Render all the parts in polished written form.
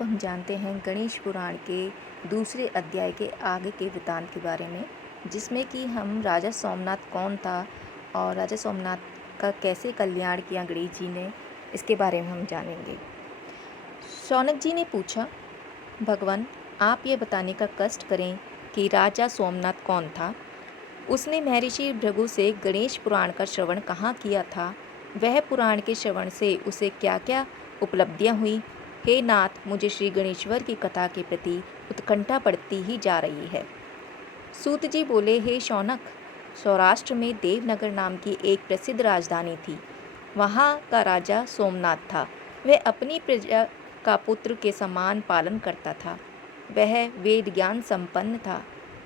अब हम जानते हैं गणेश पुराण के दूसरे अध्याय के आगे के वृतांत के बारे में, जिसमें कि हम राजा सोमनाथ कौन था और राजा सोमनाथ का कैसे कल्याण किया गणेश जी ने, इसके बारे में हम जानेंगे। शौनक जी ने पूछा, भगवान आप ये बताने का कष्ट करें कि राजा सोमनाथ कौन था। उसने महर्षि भृगु से गणेश पुराण का श्रवण कहाँ किया था, वह पुराण के श्रवण से उसे क्या क्या उपलब्धियाँ हुई। हे नाथ, मुझे श्री गणेश्वर की कथा के प्रति उत्कंठा बढ़ती ही जा रही है। सूत जी बोले, हे शौनक, सौराष्ट्र में देवनगर नाम की एक प्रसिद्ध राजधानी थी। वहाँ का राजा सोमनाथ था। वह अपनी प्रजा का पुत्र के समान पालन करता था। वह वेद ज्ञान संपन्न था,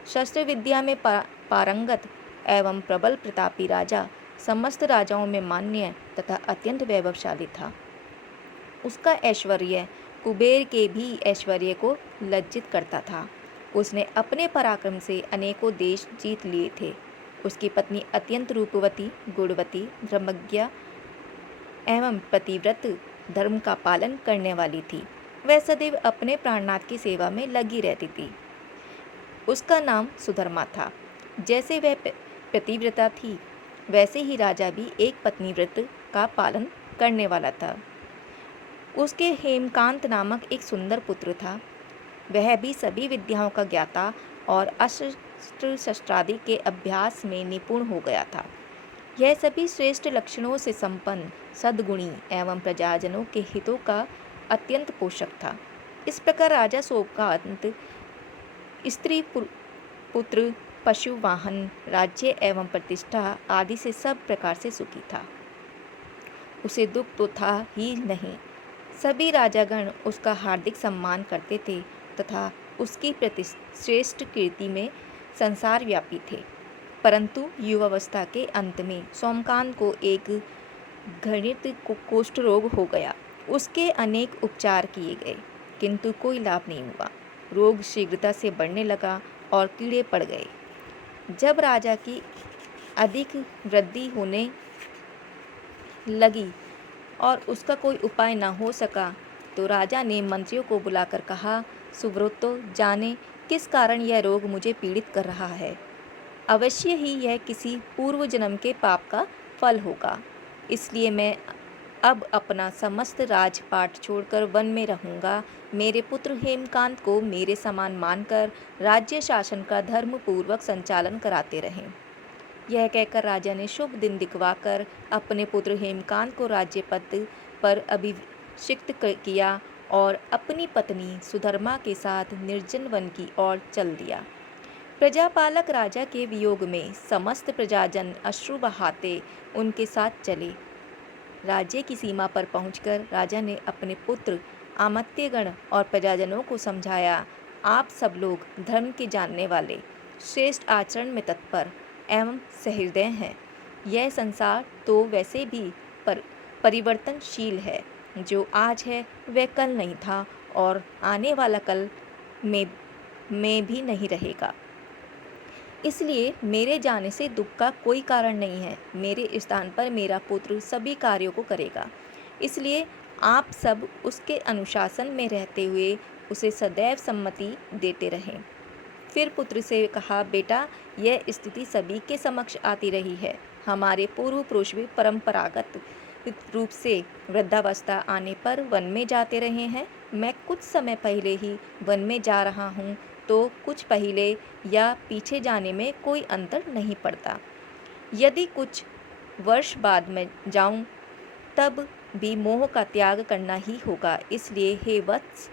शस्त्र विद्या में पारंगत एवं प्रबल प्रतापी राजा, समस्त राजाओं में मान्य तथा अत्यंत वैभवशाली था। उसका ऐश्वर्य कुबेर के भी ऐश्वर्य को लज्जित करता था। उसने अपने पराक्रम से अनेकों देश जीत लिए थे। उसकी पत्नी अत्यंत रूपवती, गुणवती, धर्मज्ञा एवं पतिव्रत, धर्म का पालन करने वाली थी। वह सदैव अपने प्राणनाथ की सेवा में लगी रहती थी। उसका नाम सुधर्मा था। जैसे वह पतिव्रता थी, वैसे ही राजा भी एक पत्नी व्रत का पालन करने वाला था। उसके हेमकांत नामक एक सुंदर पुत्र था। वह भी सभी विद्याओं का ज्ञाता और अस्त्र शस्त्रादि के अभ्यास में निपुण हो गया था। यह सभी श्रेष्ठ लक्षणों से संपन्न, सद्गुणी एवं प्रजाजनों के हितों का अत्यंत पोषक था। इस प्रकार राजा सोमनाथ स्त्री पुत्र, पशु, वाहन, राज्य एवं प्रतिष्ठा आदि से सब प्रकार से सुखी था। उसे दुख तो था ही नहीं। सभी राजागण उसका हार्दिक सम्मान करते थे तथा उसकी श्रेष्ठ कीर्ति में संसार व्यापी थे। परंतु युवावस्था के अंत में सोमकांत को एक घृणित कुष्ठ रोग हो गया। उसके अनेक उपचार किए गए, किंतु कोई लाभ नहीं हुआ। रोग शीघ्रता से बढ़ने लगा और कीड़े पड़ गए। जब राजा की अधिक वृद्धि होने लगी और उसका कोई उपाय न हो सका, तो राजा ने मंत्रियों को बुलाकर कहा, सुब्रतो, जाने किस कारण यह रोग मुझे पीड़ित कर रहा है। अवश्य ही यह किसी पूर्व जन्म के पाप का फल होगा। इसलिए मैं अब अपना समस्त राजपाट छोड़कर वन में रहूंगा। मेरे पुत्र हेमकांत को मेरे समान मानकर राज्य शासन का धर्म पूर्वक संचालन कराते रहें। यह कहकर राजा ने शुभ दिन दिखवाकर अपने पुत्र हेमकांत को राज्य पद पर अभिषिक्त किया और अपनी पत्नी सुधर्मा के साथ निर्जन वन की ओर चल दिया। प्रजापालक राजा के वियोग में समस्त प्रजाजन अश्रु बहाते उनके साथ चले। राज्य की सीमा पर पहुंचकर राजा ने अपने पुत्र, आमत्यगण और प्रजाजनों को समझाया, आप सब लोग धर्म के जानने वाले, श्रेष्ठ आचरण में तत्पर एवं सहृदय हैं। यह संसार तो वैसे भी परिवर्तनशील है। जो आज है वह कल नहीं था और आने वाला कल में भी नहीं रहेगा। इसलिए मेरे जाने से दुख का कोई कारण नहीं है। मेरे स्थान पर मेरा पुत्र सभी कार्यों को करेगा। इसलिए आप सब उसके अनुशासन में रहते हुए उसे सदैव सम्मति देते रहें। फिर पुत्र से कहा, बेटा, यह स्थिति सभी के समक्ष आती रही है। हमारे पूर्व पुरुष भी परंपरागत रूप से वृद्धावस्था आने पर वन में जाते रहे हैं। मैं कुछ समय पहले ही वन में जा रहा हूँ, तो कुछ पहले या पीछे जाने में कोई अंतर नहीं पड़ता। यदि कुछ वर्ष बाद में जाऊँ, तब भी मोह का त्याग करना ही होगा। इसलिए हे वत्स,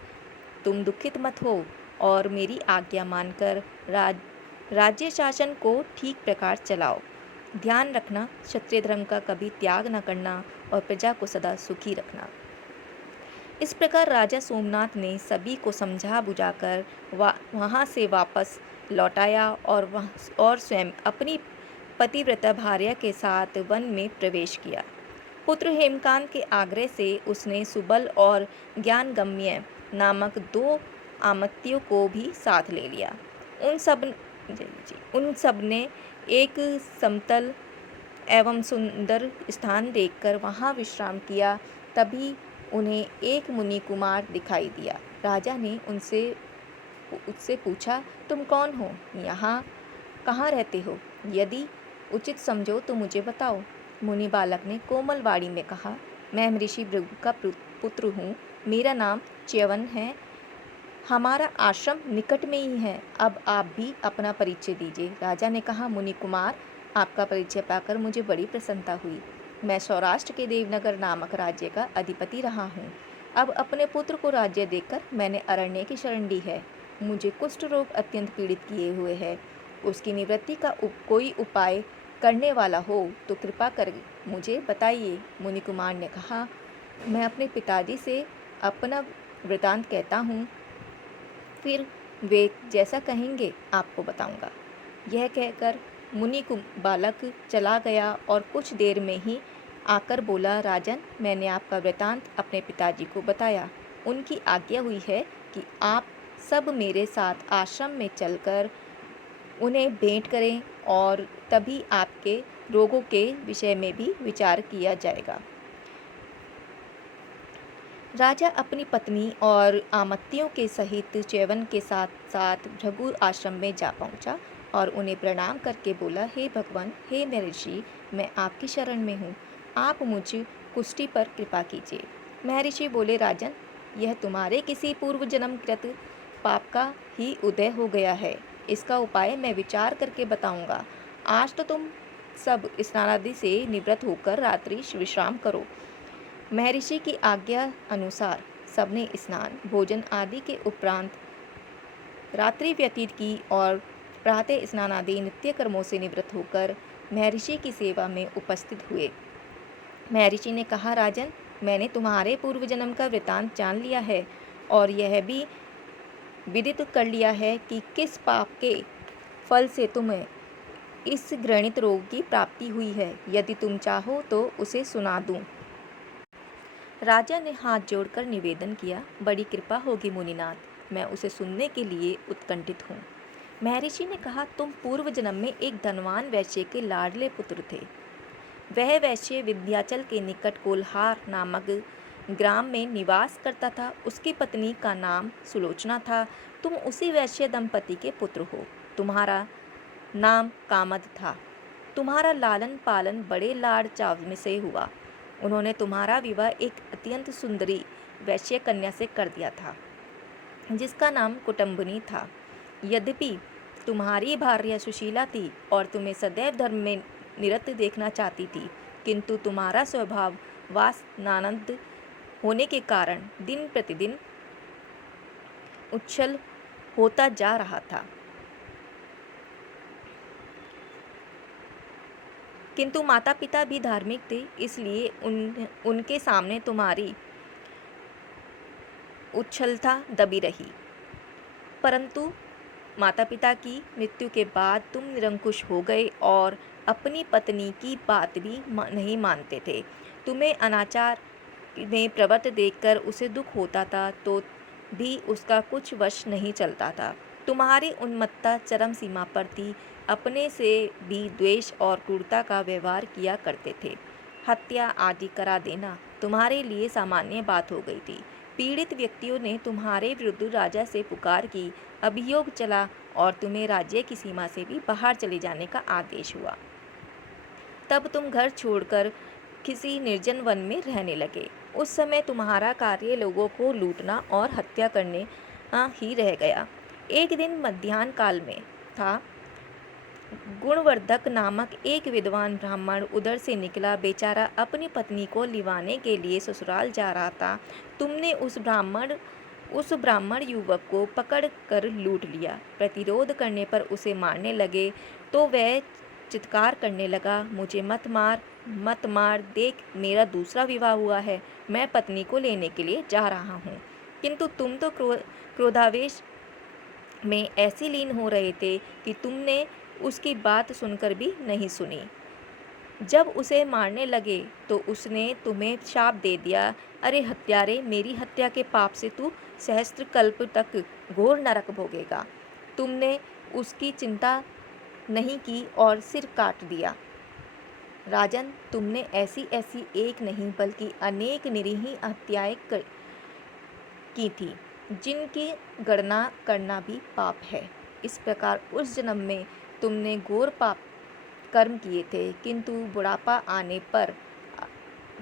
तुम दुखित मत हो और मेरी आज्ञा मानकर राज्य शासन को ठीक प्रकार चलाओ। ध्यान रखना, क्षत्रिय धर्म का कभी त्याग न करना और प्रजा को सदा सुखी रखना। इस प्रकार राजा सोमनाथ ने सभी को समझा बुझाकर वहाँ से वापस लौटाया और स्वयं अपनी पतिव्रता भार्या के साथ वन में प्रवेश किया। पुत्र हेमकांत के आग्रह से उसने सुबल और ज्ञानगम्य नामक 2 आमत्यों को भी साथ ले लिया। उन सब ने एक समतल एवं सुंदर स्थान देखकर वहाँ विश्राम किया। तभी उन्हें एक मुनि कुमार दिखाई दिया। राजा ने उससे पूछा, तुम कौन हो? यहाँ कहाँ रहते हो? यदि उचित समझो तो मुझे बताओ। मुनि बालक ने कोमल वाणी में कहा, मैं महर्षि भृगु का पुत्र हूँ। मेरा नाम च्यवन है। हमारा आश्रम निकट में ही है। अब आप भी अपना परिचय दीजिए। राजा ने कहा, मुनि कुमार, आपका परिचय पाकर मुझे बड़ी प्रसन्नता हुई। मैं सौराष्ट्र के देवनगर नामक राज्य का अधिपति रहा हूँ। अब अपने पुत्र को राज्य देकर मैंने अरण्य की शरण ली है। मुझे कुष्ठ रोग अत्यंत पीड़ित किए हुए है। उसकी निवृत्ति का कोई उपाय करने वाला हो तो कृपा कर मुझे बताइए। मुनि कुमार ने कहा, मैं अपने पिताजी से अपना वृतांत कहता हूँ, फिर वे जैसा कहेंगे आपको बताऊंगा। यह कहकर मुनि बालक चला गया और कुछ देर में ही आकर बोला, राजन, मैंने आपका वृतांत अपने पिताजी को बताया। उनकी आज्ञा हुई है कि आप सब मेरे साथ आश्रम में चलकर उन्हें भेंट करें और तभी आपके रोगों के विषय में भी विचार किया जाएगा। राजा अपनी पत्नी और आमत्तियों के सहित च्यवन के साथ साथ भृगु आश्रम में जा पहुंचा और उन्हें प्रणाम करके बोला, हे भगवान, हे महर्षि, मैं आपकी शरण में हूँ। आप मुझ कुष्ठी पर कृपा कीजिए। महर्षि बोले, राजन, यह तुम्हारे किसी पूर्व जन्म कृत पाप का ही उदय हो गया है। इसका उपाय मैं विचार करके बताऊंगा। आज तो तुम सब स्नानादि से निवृत्त होकर रात्रि विश्राम करो। महर्षि की आज्ञा अनुसार सबने स्नान, भोजन आदि के उपरांत रात्रि व्यतीत की और प्रातः स्नान आदि नित्य कर्मों से निवृत्त होकर महर्षि की सेवा में उपस्थित हुए। महर्षि ने कहा, राजन, मैंने तुम्हारे पूर्व जन्म का वृतांत जान लिया है और यह भी विदित कर लिया है कि किस पाप के फल से तुम्हें इस घृणित रोग की प्राप्ति हुई है। यदि तुम चाहो तो उसे सुना दूं। राजा ने हाथ जोड़कर निवेदन किया, बड़ी कृपा होगी मुनिनाथ, मैं उसे सुनने के लिए उत्कंठित हूँ। महर्षि ने कहा, तुम पूर्व जन्म में एक धनवान वैश्य के लाडले पुत्र थे। वह वैश्य विंध्याचल के निकट कोल्हार नामक ग्राम में निवास करता था। उसकी पत्नी का नाम सुलोचना था। तुम उसी वैश्य दंपति के पुत्र हो। तुम्हारा नाम कामद था। तुम्हारा लालन पालन बड़े लाड़ चाव से हुआ। उन्होंने तुम्हारा विवाह एक अत्यंत सुंदरी वैश्य कन्या से कर दिया था, जिसका नाम कुटुंबनी था। यद्यपि तुम्हारी भार्या सुशीला थी और तुम्हें सदैव धर्म में निरत देखना चाहती थी, किंतु तुम्हारा स्वभाव वासनानंद होने के कारण दिन प्रतिदिन उच्छल होता जा रहा था। किंतु माता पिता भी धार्मिक थे, इसलिए उनके सामने तुम्हारी उच्छलता दबी रही। परंतु माता पिता की मृत्यु के बाद तुम निरंकुश हो गए और अपनी पत्नी की बात भी नहीं मानते थे। तुम्हें अनाचार में प्रवृत्त देखकर उसे दुख होता था तो भी उसका कुछ वश नहीं चलता था। तुम्हारी उन्मत्तता चरम सीमा पर थी। अपने से भी द्वेष और क्रूरता का व्यवहार किया करते थे। हत्या आदि करा देना तुम्हारे लिए सामान्य बात हो गई थी। पीड़ित व्यक्तियों ने तुम्हारे विरुद्ध राजा से पुकार की, अभियोग चला और तुम्हें राज्य की सीमा से भी बाहर चले जाने का आदेश हुआ। तब तुम घर छोड़कर किसी निर्जन वन में रहने लगे। उस समय तुम्हारा कार्य लोगों को लूटना और हत्या करने ही रह गया। एक दिन मध्याह्न काल में था। गुणवर्धक नामक एक विद्वान ब्राह्मण उधर से निकला। बेचारा अपनी पत्नी को लिवाने के लिए ससुराल जा रहा था। तुमने उस ब्राह्मण युवक को पकड़ कर लूट लिया। प्रतिरोध करने पर उसे मारने लगे तो वह चित्कार करने लगा, मुझे मत मार, देख मेरा दूसरा विवाह हुआ है, मैं पत्नी को लेने के लिए जा रहा हूँ। किंतु तुम तो क्रोधावेश में ऐसी लीन हो रहे थे कि तुमने उसकी बात सुनकर भी नहीं सुनी। जब उसे मारने लगे तो उसने तुम्हें शाप दे दिया, अरे हत्यारे, मेरी हत्या के पाप से तू सहस्त्र कल्प तक घोर नरक भोगेगा। तुमने उसकी चिंता नहीं की और सिर काट दिया। राजन, तुमने ऐसी ऐसी एक नहीं बल्कि अनेक निरीह हत्याएं की थी, जिनकी गणना करना भी पाप है। इस प्रकार उस जन्म में तुमने घोर पाप कर्म किए थे, किंतु बुढ़ापा आने पर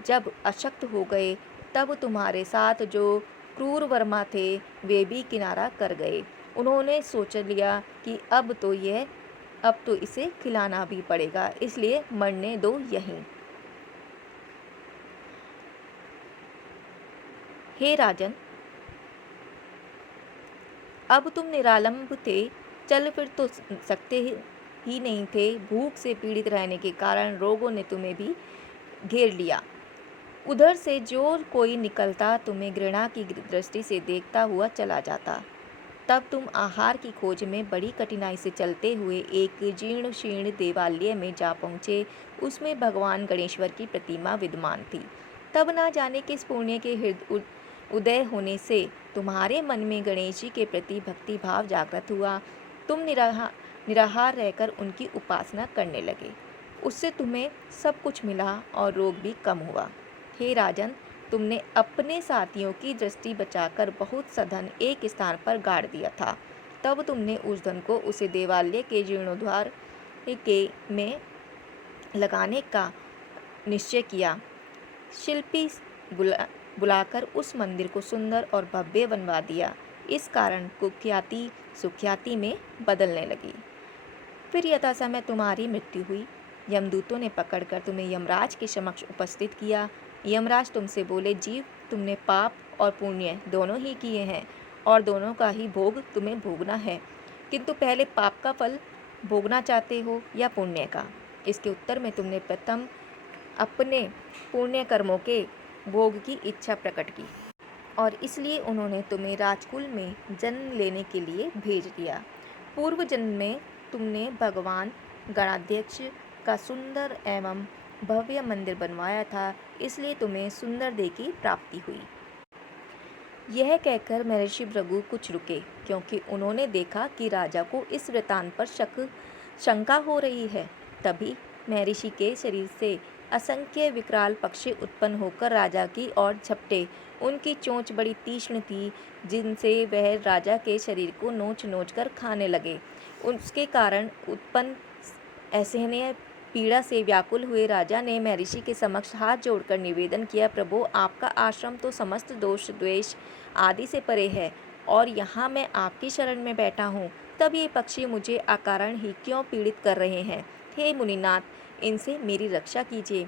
जब अशक्त हो गए, तब तुम्हारे साथ जो क्रूर वर्मा थे वे भी किनारा कर गए। उन्होंने सोच लिया कि अब तो इसे खिलाना भी पड़ेगा, इसलिए मरने दो यहीं। हे राजन, अब तुम निरालंब थे, चल फिर तो सकते ही नहीं थे। भूख से पीड़ित रहने के कारण रोगों ने तुम्हें भी घेर लिया। उधर से जो कोई निकलता तुम्हें घृणा की दृष्टि से देखता हुआ चला जाता। तब तुम आहार की खोज में बड़ी कठिनाई से चलते हुए एक जीर्ण शीर्ण देवालय में जा पहुँचे। उसमें भगवान गणेश्वर की प्रतिमा विद्यमान थी। तब ना जाने किस पुण्य के उदय होने से तुम्हारे मन में गणेश जी के प्रति भक्ति भाव जागृत हुआ। तुम निराहार रहकर उनकी उपासना करने लगे। उससे तुम्हें सब कुछ मिला और रोग भी कम हुआ। हे राजन, तुमने अपने साथियों की दृष्टि बचाकर बहुत सा धन एक स्थान पर गाड़ दिया था। तब तुमने उस धन को उसे देवालय के जीर्णोद्धार के में लगाने का निश्चय किया। शिल्पी बुलाकर उस मंदिर को सुंदर और भव्य बनवा दिया। इस कारण कुख्याति सुख्याति में बदलने लगी। फिर यथा समय तुम्हारी मृत्यु हुई। यमदूतों ने पकड़कर तुम्हें यमराज के समक्ष उपस्थित किया। यमराज तुमसे बोले, जीव, तुमने पाप और पुण्य दोनों ही किए हैं और दोनों का ही भोग तुम्हें भोगना है, किंतु पहले पाप का फल भोगना चाहते हो या पुण्य का? इसके उत्तर में तुमने प्रथम अपने पुण्य कर्मों के भोग की इच्छा प्रकट की और इसलिए उन्होंने तुम्हें राजकुल में जन्म लेने के लिए भेज दिया। पूर्व जन्म में तुमने भगवान गणाध्यक्ष का सुंदर एवं भव्य मंदिर बनवाया था, इसलिए तुम्हें सुंदर देह की प्राप्ति हुई। यह कहकर महर्षि भृगु कुछ रुके, क्योंकि उन्होंने देखा कि राजा को इस वृतांत पर शंका हो रही है। तभी महर्षि के शरीर से असंख्य विकराल पक्षी उत्पन्न होकर राजा की ओर झपटे। उनकी चोंच बड़ी तीक्ष्ण थी, जिनसे वह राजा के शरीर को नोच नोच कर खाने लगे। उसके कारण उत्पन्न असहनीय पीड़ा से व्याकुल हुए राजा ने महर्षि के समक्ष हाथ जोड़कर निवेदन किया, प्रभु, आपका आश्रम तो समस्त दोष द्वेष आदि से परे है और यहाँ मैं आपकी शरण में बैठा हूँ, तब ये पक्षी मुझे अकारण ही क्यों पीड़ित कर रहे हैं? हे मुनिनाथ, इनसे मेरी रक्षा कीजिए।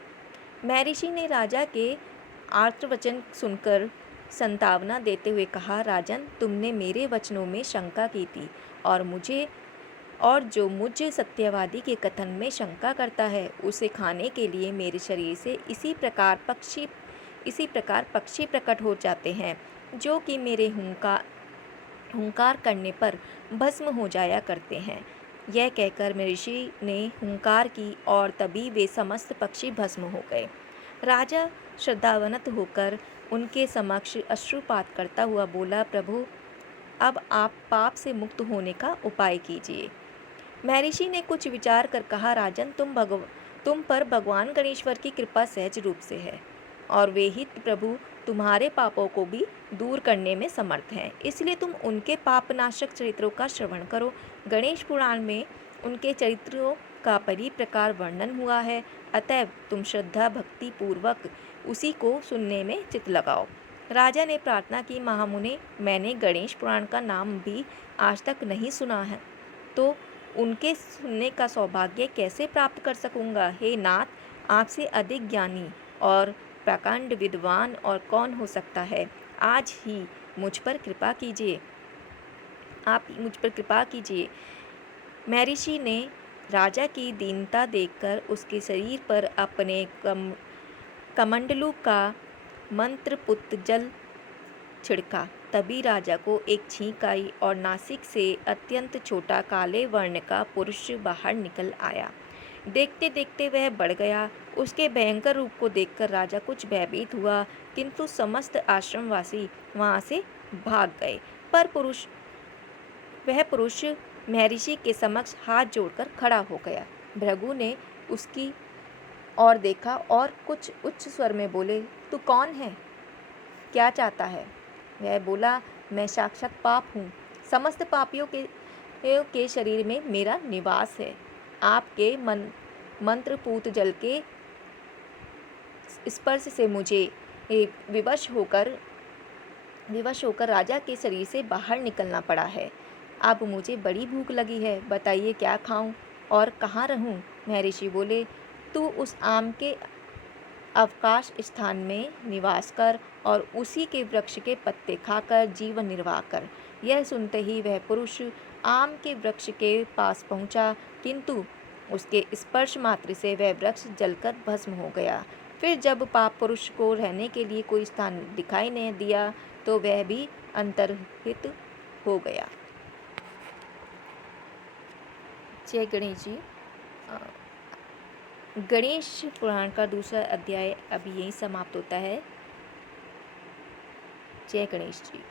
महर्षि ने राजा के आर्तवचन सुनकर संतावना देते हुए कहा, राजन, तुमने मेरे वचनों में शंका की थी और जो मुझ सत्यवादी के कथन में शंका करता है, उसे खाने के लिए मेरे शरीर से इसी प्रकार पक्षी प्रकट हो जाते हैं, जो कि मेरे हुंकार करने पर भस्म हो जाया करते हैं। यह कहकर महर्षि ने हुंकार की और तभी वे समस्त पक्षी भस्म हो गए। राजा श्रद्धावनत होकर उनके समक्ष अश्रुपात करता हुआ बोला, प्रभु, अब आप पाप से मुक्त होने का उपाय कीजिए। महर्षि ने कुछ विचार कर कहा, राजन, तुम पर भगवान गणेश्वर की कृपा सहज रूप से है और वे ही प्रभु तुम्हारे पापों को भी दूर करने में समर्थ हैं, इसलिए तुम उनके पापनाशक चरित्रों का श्रवण करो। गणेश पुराण में उनके चरित्रों का परिप्रकार वर्णन हुआ है, अतएव तुम श्रद्धा भक्ति पूर्वक उसी को सुनने में चित्त लगाओ। राजा ने प्रार्थना की, महामुने, मैंने गणेश पुराण का नाम भी आज तक नहीं सुना है, तो उनके सुनने का सौभाग्य कैसे प्राप्त कर सकूंगा? हे नाथ, आपसे अधिक ज्ञानी और प्रकांड विद्वान और कौन हो सकता है? आज ही मुझ पर कृपा कीजिए, आप मुझ पर कृपा कीजिए। महर्षि ने राजा की दीनता देखकर उसके शरीर पर अपने कमंडलू का मंत्रपुत जल छिड़का। तभी राजा को एक छींक आई और नासिक से अत्यंत छोटा काले वर्ण का पुरुष बाहर निकल आया। देखते देखते वह बढ़ गया। उसके भयंकर रूप को देखकर राजा कुछ भयभीत हुआ, किंतु समस्त आश्रमवासी वहां से भाग गए। पर वह पुरुष महर्षि के समक्ष हाथ जोड़कर खड़ा हो गया। भृगु ने उसकी और देखा और कुछ उच्च स्वर में बोले, तू कौन है, क्या चाहता है? वह बोला, मैं साक्षात पाप हूँ, समस्त पापियों के शरीर में मेरा निवास है। आपके मंत्रपूत जल के स्पर्श से मुझे विवश होकर राजा के शरीर से बाहर निकलना पड़ा है। अब मुझे बड़ी भूख लगी है, बताइए क्या खाऊं और कहाँ रहूं? महर्षि बोले, तू उस आम के अवकाश स्थान में निवास कर और उसी के वृक्ष के पत्ते खाकर जीवन निर्वाह कर। यह सुनते ही वह पुरुष आम के वृक्ष के पास पहुंचा, किंतु उसके स्पर्श मात्र से वह वृक्ष जलकर भस्म हो गया। फिर जब पाप पुरुष को रहने के लिए कोई स्थान दिखाई नहीं दिया तो वह भी अंतर्हित हो गया। जय गणेश जी। गणेश पुराण का दूसरा अध्याय अभी यहीं समाप्त होता है। जय गणेश जी।